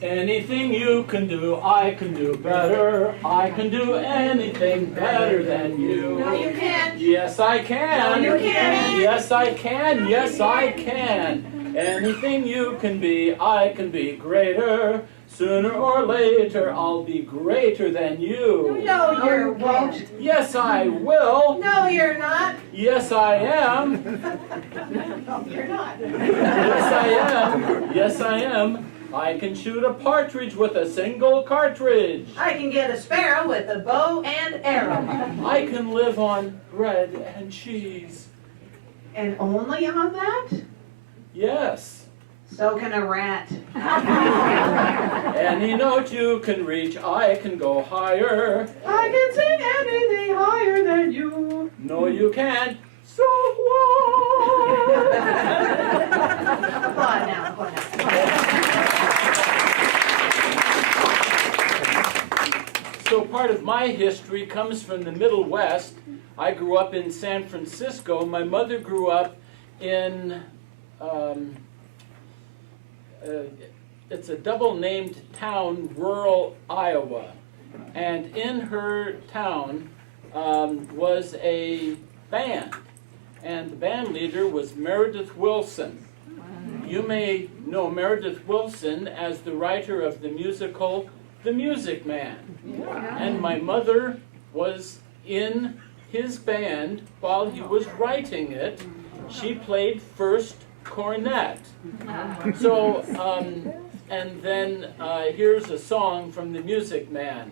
Anything you can do, I can do better. I can do anything better than you. No, you can't. Yes, I can. No, you can't. Yes, I can. Yes, I can. Anything you can be, I can be greater. Sooner or later, I'll be greater than you. No, you won't. Yes, I will. No, you're not. Yes, I am. No, you're not. Yes, I am. Yes, I am. I can shoot a partridge with a single cartridge. I can get a sparrow with a bow and arrow. I can live on bread and cheese. And only on that? Yes. So can a rat. Any note you can reach, I can go higher. I can sing anything higher than you. No, you can't. So what? Applaud now, applaud now. So part of my history comes from the Middle West. I grew up in San Francisco. My mother grew up in, it's a double-named town, rural Iowa. And in her town was a band. And the band leader was Meredith Willson. You may know Meredith Willson as the writer of the musical The Music Man. And my mother was in his band while he was writing it. She played first cornet. So, and then here's a song from The Music Man.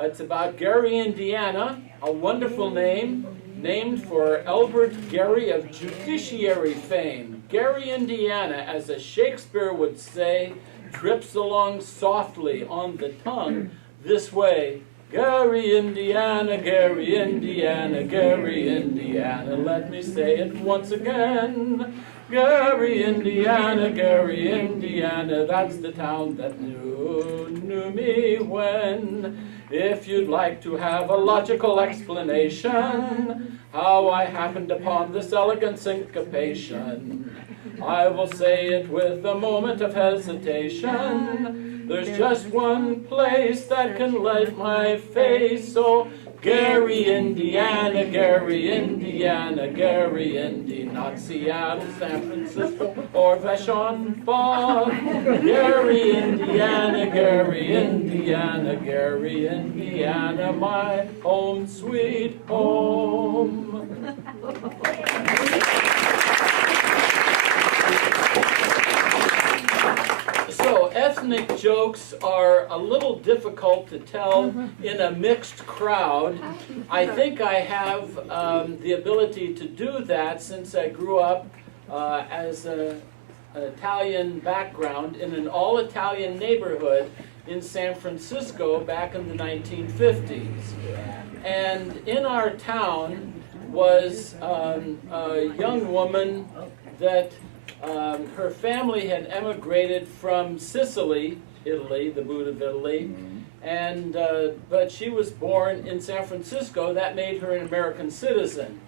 It's about Gary, Indiana, a wonderful name, named for Elbert Gary of judiciary fame. Gary, Indiana, as a Shakespeare would say, trips along softly on the tongue this way. Gary, Indiana, Gary, Indiana, Gary, Indiana. Let me say it once again. Gary, Indiana, Gary, Indiana. That's the town that knew me when. If you'd like to have a logical explanation how I happened upon this elegant syncopation, I will say it with a moment of hesitation. There's just one place that can light my face. So Gary, Indiana, Gary, Indiana, Gary, Indy, not Seattle, San Francisco, or Vashon Fog. Gary, Indiana, Gary, Indiana, Gary, Indiana, my home sweet home. So ethnic jokes are a little difficult to tell in a mixed crowd. I think I have the ability to do that since I grew up as an Italian background in an all-Italian neighborhood in San Francisco back in the 1950s. And in our town was a young woman that her family had emigrated from Sicily, Italy, the boot of Italy, and but she was born in San Francisco. That made her an American citizen.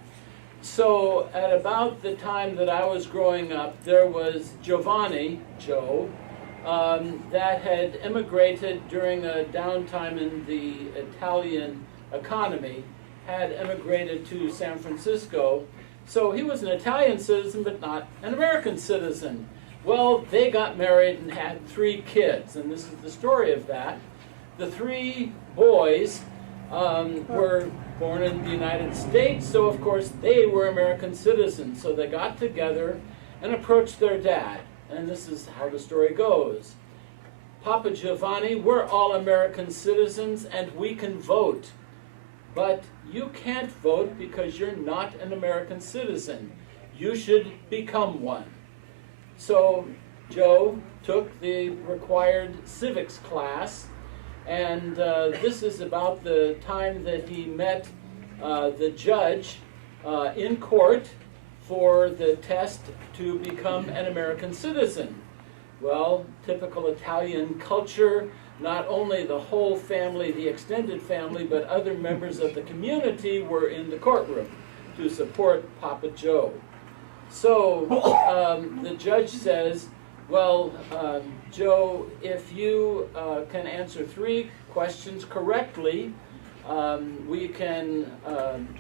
So at about the time that I was growing up, there was Giovanni, Joe, that had immigrated during a downtime in the Italian economy, had emigrated to San Francisco. So he was an Italian citizen, but not an American citizen. Well, they got married and had 3 kids, and this is the story of that. The 3 boys were born in the United States, so of course they were American citizens. So they got together and approached their dad, and this is how the story goes. Papa Giovanni, we're all American citizens and we can vote. But you can't vote because you're not an American citizen. You should become one. So Joe took the required civics class, and this is about the time that he met the judge in court for the test to become an American citizen. Well, typical Italian culture, not only the whole family, the extended family, but other members of the community were in the courtroom to support Papa Joe. So the judge says, Well, Joe, if you can answer 3 questions correctly, we can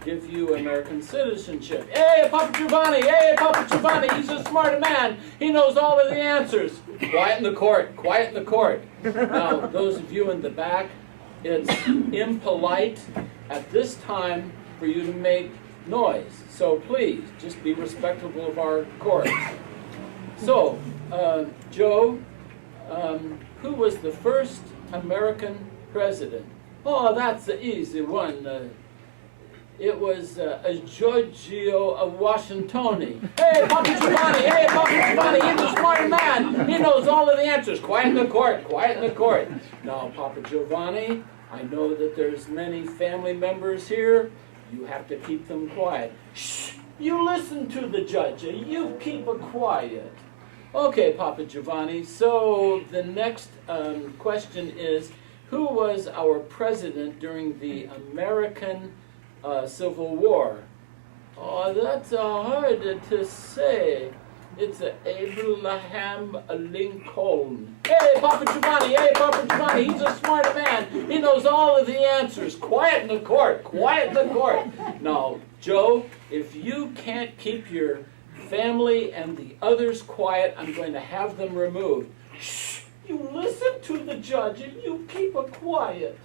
give you American citizenship. Hey, Papa Giovanni! Hey, Papa Giovanni! He's a smart man. He knows all of the answers. Quiet in the court. Quiet in the court. Now, those of you in the back, it's impolite at this time for you to make noise. So please, just be respectful of our court. So, Joe, who was the first American president? Oh, that's the easy one. It was Giorgio Washington. Hey, Papa Giovanni! Hey, Papa Giovanni! He's a smart man. He knows all of the answers. Quiet in the court. Quiet in the court. Now, Papa Giovanni, I know that there's many family members here. You have to keep them quiet. Shh! You listen to the judge. You keep it quiet. Okay, Papa Giovanni. So the next question is, who was our president during the American Civil War? Oh, that's hard to say. It's Abraham Lincoln. Hey, Papa Giovanni! Hey, Papa Giovanni! He's a smart man. He knows all of the answers. Quiet in the court. Quiet in the court. Now, Joe, if you can't keep your family and the others quiet, I'm going to have them removed. Shh! You listen to the judge and you keep it quiet.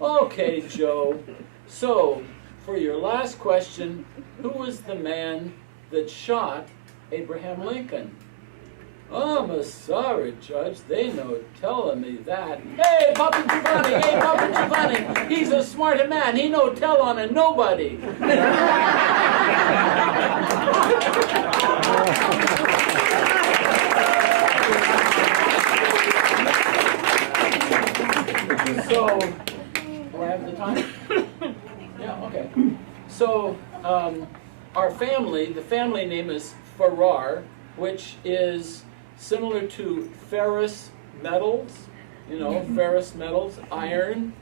Okay, Joe. So, for your last question, who was the man that shot Abraham Lincoln? Oh, I'm sorry, Judge. They no telling me that. Hey, Papa Giovanni! Hey, Papa Giovanni! He's a smart man. He no tell on a nobody. So, do I have the time? Yeah, okay. So, our family, the family name is Farrar, which is similar to ferrous metals, you know, ferrous metals, iron.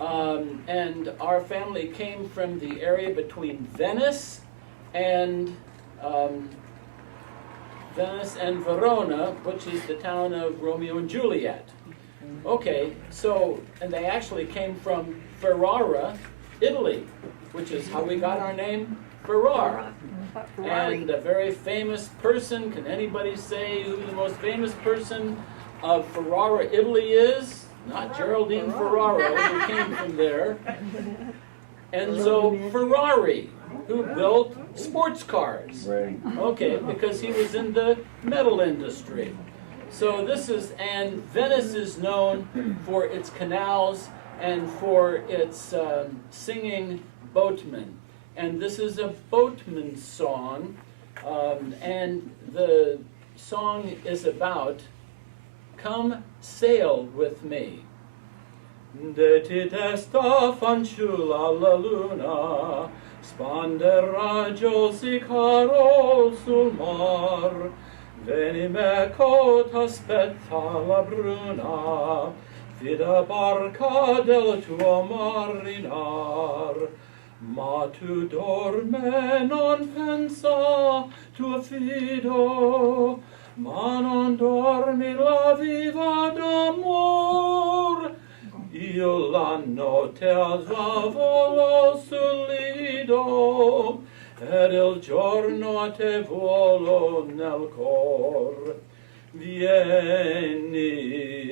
And our family came from the area between Venice and Verona, which is the town of Romeo and Juliet. Okay, so, and they actually came from Ferrara, Italy, which is how we got our name, Ferrara. And a very famous person, can anybody say who the most famous person of Ferrara, Italy is? Not Geraldine Ferrara, who came from there. Enzo Ferrari, who built sports cars. Okay, because he was in the metal industry. So this is, and Venice is known for its canals and for its singing boatmen. And this is a boatman song, and the song is about, come sail with me. De ti testa fanciulla alla luna, spanderà si caro sul mar. Veni meco t'aspetta la bruna, fida barca del tuo marinar. Ma tu dorme, non pensa, tuo fido, ma non dormi la viva d'amor. Io la notte volo sul lido, ed il giorno a te volo nel cor. Vieni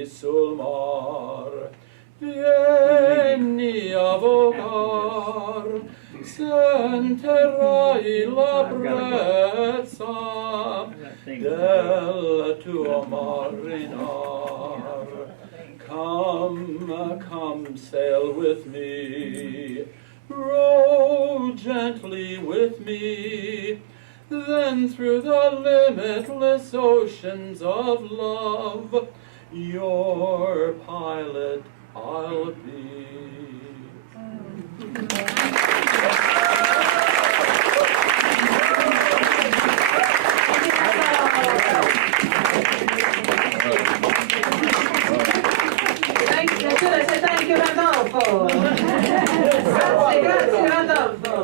sul mar, vieni a vogar, sentirai la brezza del tuo marinar. Come, come, sail with me, row gently with me, then through the limitless oceans of love, your pilot I'll be. Thank you, Rodolfo. Grazie, Rodolfo.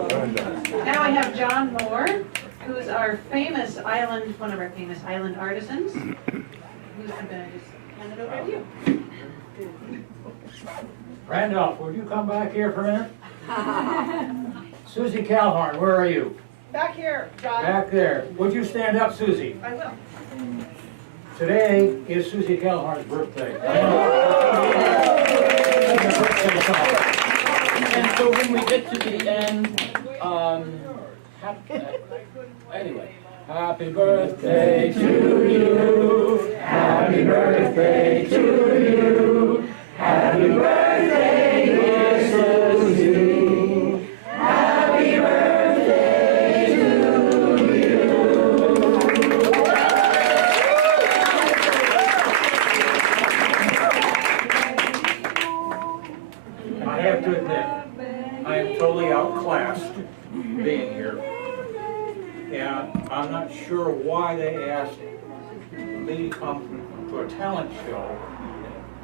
Now I have John Moore, who's our famous island, one of our famous island artisans. Who's I'm gonna just hand it over to you. Randolph, would you come back here for a minute? Susie Calhorn, where are you? Back here, John. Back there. Would you stand up, Susie? I will. Today is Susie Calhorn's birthday. And so when we get to the end, anyway. Happy birthday to you. Happy birthday to you. Happy birthday, dear Susie. Happy birthday to you. I have to admit, I am totally outclassed being here. And I'm not sure why they asked me to come to a talent show.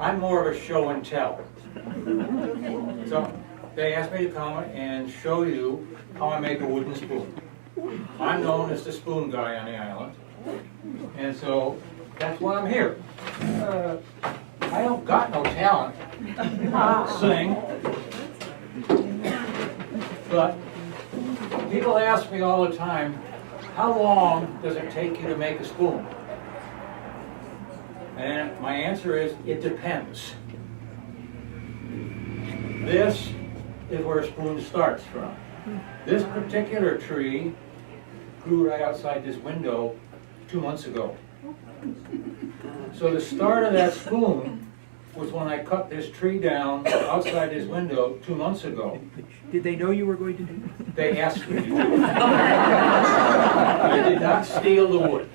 I'm more of a show and tell. So they asked me to come and show you how I make a wooden spoon. I'm known as the spoon guy on the island. And so that's why I'm here. I don't got no talent. I don't sing. But people ask me all the time, how long does it take you to make a spoon? And my answer is, it depends. This is where a spoon starts from. This particular tree grew right outside this window 2 months ago. So the start of that spoon was when I cut this tree down outside this window 2 months ago. Did they know you were going to do that? They asked me to do it. I did not steal the wood.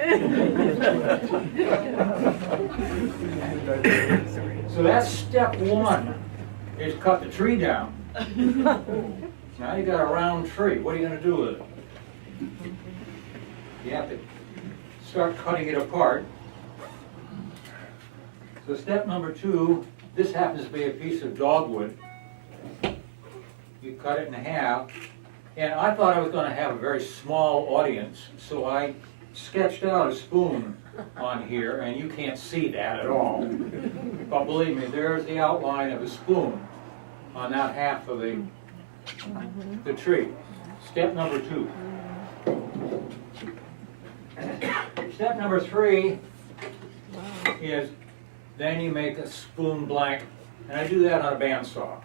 So that's step one, is cut the tree down. Now you got a round tree. What are you going to do with it? You have to start cutting it apart. So step number two, this happens to be a piece of dogwood. You cut it in half. And I thought I was going to have a very small audience, so I sketched out a spoon on here, and you can't see that at all. But believe me, there's the outline of a spoon on that half of the tree. Step number two. Step number three is then you make a spoon blank, and I do that on a bandsaw.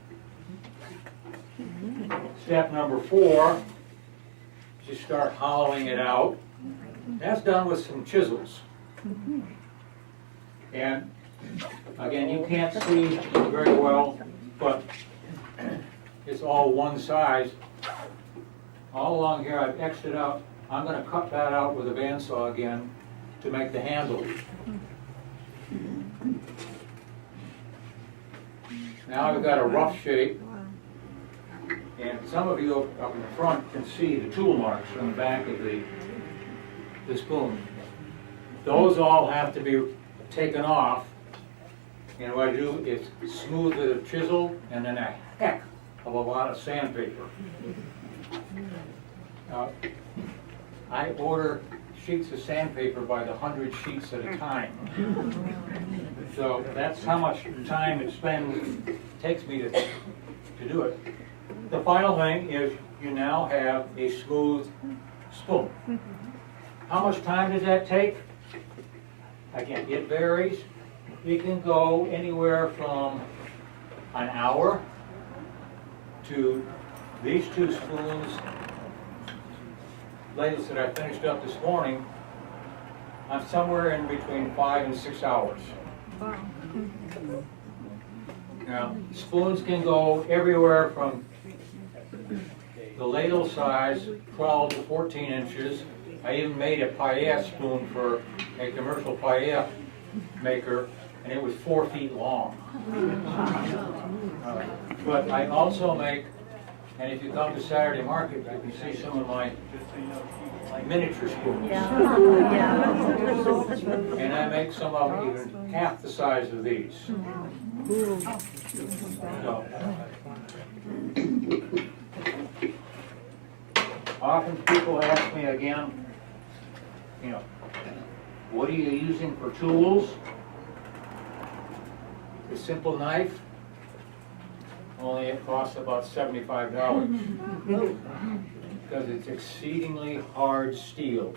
Step number four, you start hollowing it out. That's done with some chisels. And again, you can't see very well, but it's all one size. All along here I've X'd it out. I'm going to cut that out with a bandsaw again to make the handle. Now I've got a rough shape. And some of you up in the front can see the tool marks on the back of the spoon. Those all have to be taken off. And what I do is smooth with a chisel and then a heck of a lot of sandpaper. I order sheets of sandpaper by the 100 sheets at a time. So that's how much time it takes me to do it. The final thing is you now have a smooth spoon. How much time does that take? Again, it varies. It can go anywhere from an hour to these two spoons, lathes that I finished up this morning. I'm somewhere in between 5 and 6 hours. Now, spoons can go everywhere from the ladle size, 12 to 14 inches. I even made a paella spoon for a commercial paella maker, and it was 4 feet long. But I also make, and if you come to Saturday Market, you can see some of my miniature spoons. And I make some of them even half the size of these. So, often people ask me again, you know, what are you using for tools? A simple knife, only it costs about $75 because it's exceedingly hard steel.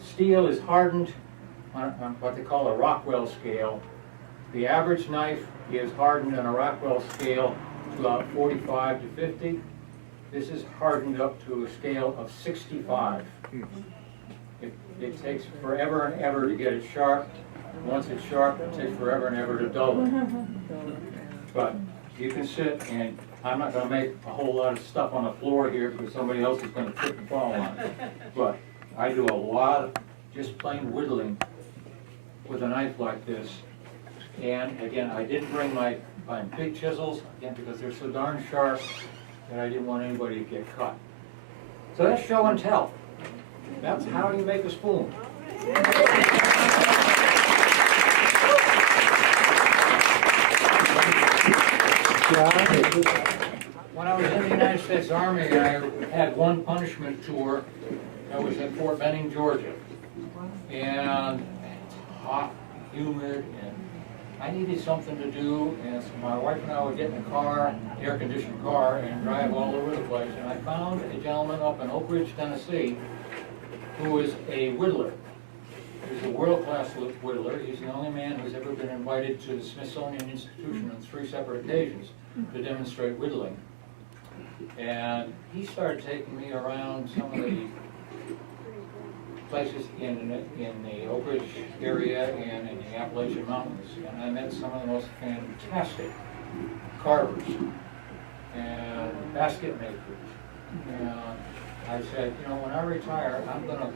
Steel is hardened on what they call a Rockwell scale. The average knife is hardened on a Rockwell scale to about 45 to 50. This is hardened up to a scale of 65. It takes forever and ever to get it sharp. Once it's sharp, it takes forever and ever to dull it. But you can sit, and I'm not going to make a whole lot of stuff on the floor here because somebody else is going to trip and fall on it. But I do a lot of just plain whittling with a knife like this. And again, I didn't bring my big chisels, again, because they're so darn sharp that I didn't want anybody to get cut. So that's show and tell. That's how you make a spoon. When I was in the United States Army, I had one punishment tour. I was at Fort Benning, Georgia. And it's hot, humid, and I needed something to do, and so my wife and I would get in a car, air-conditioned car, and drive all over the place. And I found a gentleman up in Oak Ridge, Tennessee, who is a whittler. He's a world-class whittler. He's the only man who's ever been invited to the Smithsonian Institution on 3 separate occasions to demonstrate whittling. And he started taking me around some of the places in the Oak Ridge area and in the Appalachian Mountains, and I met some of the most fantastic carvers and basket makers. And I said, you know, when I retire, I'm going to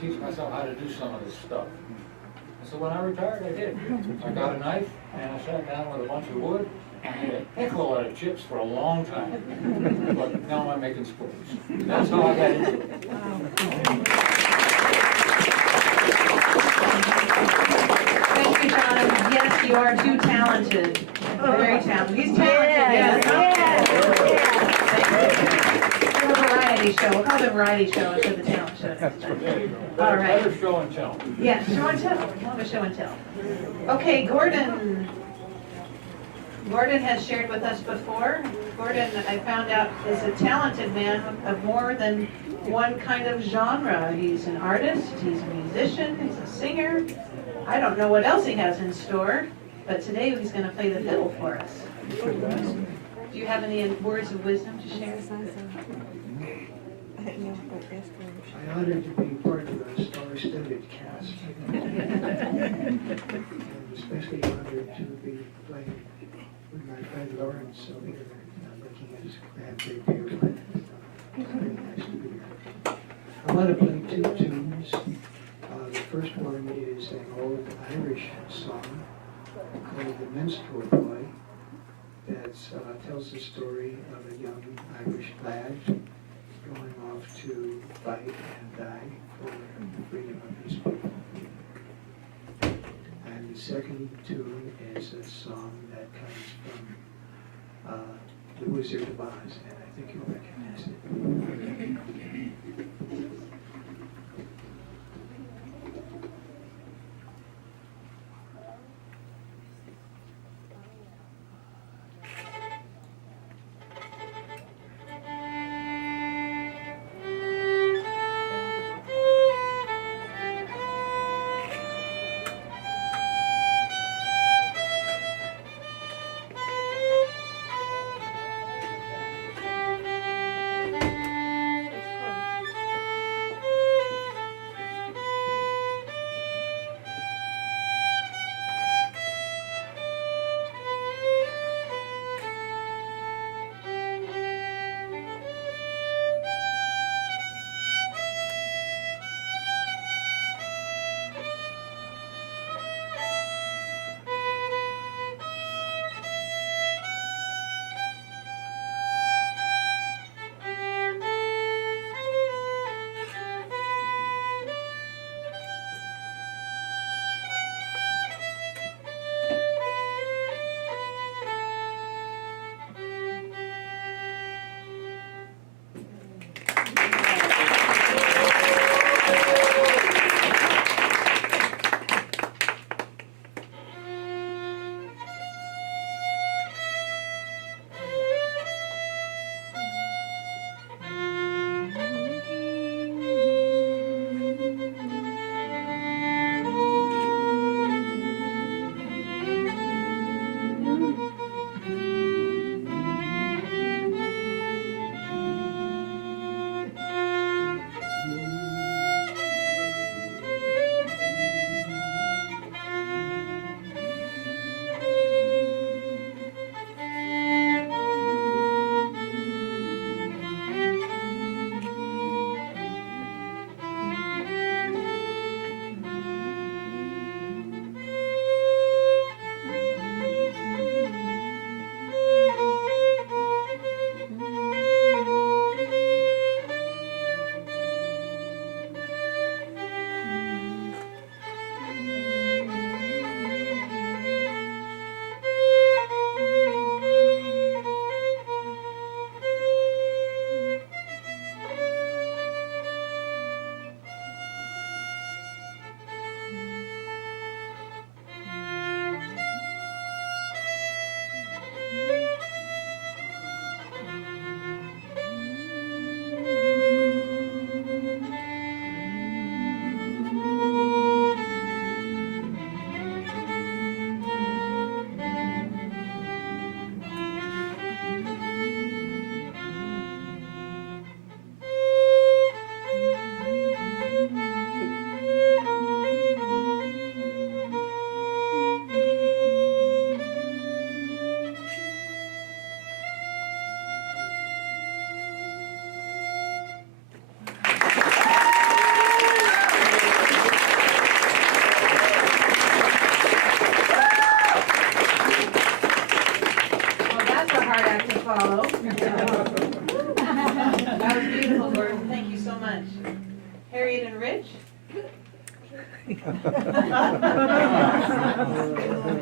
teach myself how to do some of this stuff. And so when I retired, I did. I got a knife and I sat down with a bunch of wood. I made a heck of a lot of chips for a long time, but now I'm making spoons. That's how I got into it. Thank you, John. Yes, you are too talented. Very talented. He's talented, yes. We'll have a variety show. We'll call it a variety show instead of the talent show. All right. Better show and tell. Yeah, show and tell. We'll have a show and tell. Okay, Gordon. Gordon has shared with us before. Gordon, I found out, is a talented man of more than one kind of genre. He's an artist, he's a musician, he's a singer. I don't know what else he has in store, but today he's going to play the fiddle for us. Do you have any words of wisdom to share? I'm honored to be part of the star-studded cast. And especially honored to be playing with my friend Lawrence over here, looking at his great friend. It's very nice to be here. I want to play 2 tunes. The first one is an old Irish song called The Minstrel Boy that tells the story of a young Irish lad going off to fight and die for the freedom of his people. And the second tune is a song that comes from The Wizard of Oz, and I think you'll recognize it.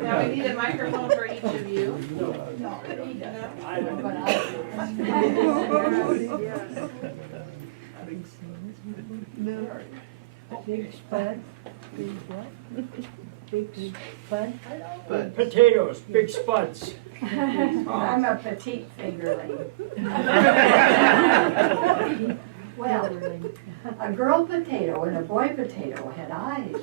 Now we need a microphone for each of you. Big spud, big what? Big spud? Potatoes, big spuds. I'm a petite fingerling. Well, a girl potato and a boy potato had eyes.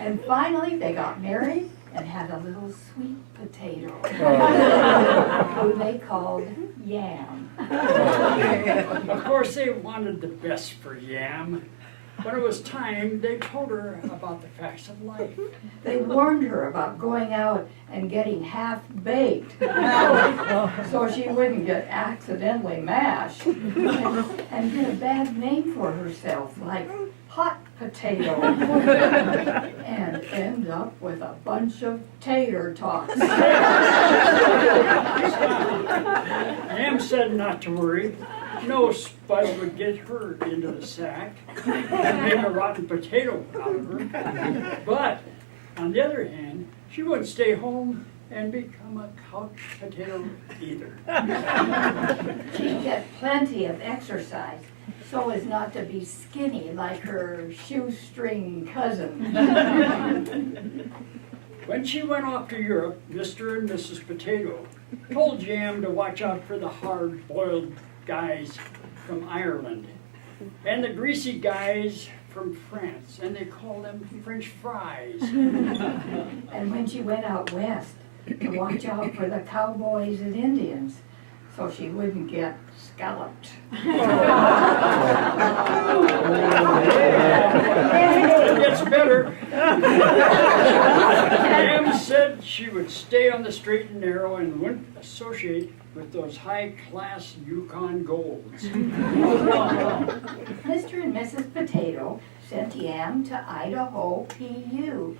And finally, they got married and had a little sweet potato, who they called Yam. Of course, they wanted the best for Yam. When it was time, they told her about the facts of life. They warned her about going out and getting half-baked, so she wouldn't get accidentally mashed and get a bad name for herself, like hot potato, and end up with a bunch of tater tots. Yam said not to worry. No spud would get her into the sack and make a rotten potato out of her. But, on the other hand, she wouldn't stay home and become a couch potato either. She'd get plenty of exercise so as not to be skinny like her shoestring cousin. When she went off to Europe, Mr. and Mrs. Potato told Yam to watch out for the hard-boiled guys from Ireland and the greasy guys from France, and they called them French fries. And when she went out west, to watch out for the cowboys and Indians, so she wouldn't get scalloped. It gets better. Yam said she would stay on the straight and narrow and wouldn't associate with those high-class Yukon golds. Mr. and Mrs. Potato sent Yam to Idaho PU,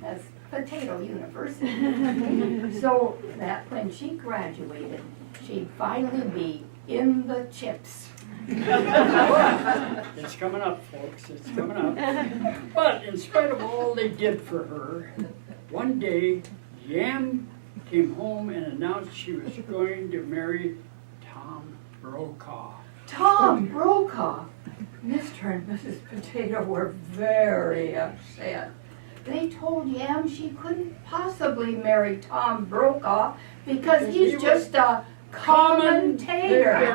that's Potato University, so that when she graduated, she'd finally be in the chips. It's coming up, folks, it's coming up. But in spite of all they did for her, one day, Yam came home and announced she was going to marry Tom Brokaw. Tom Brokaw! Mr. and Mrs. Potato were very upset. They told Yam she couldn't possibly marry Tom Brokaw because he's just a commentator.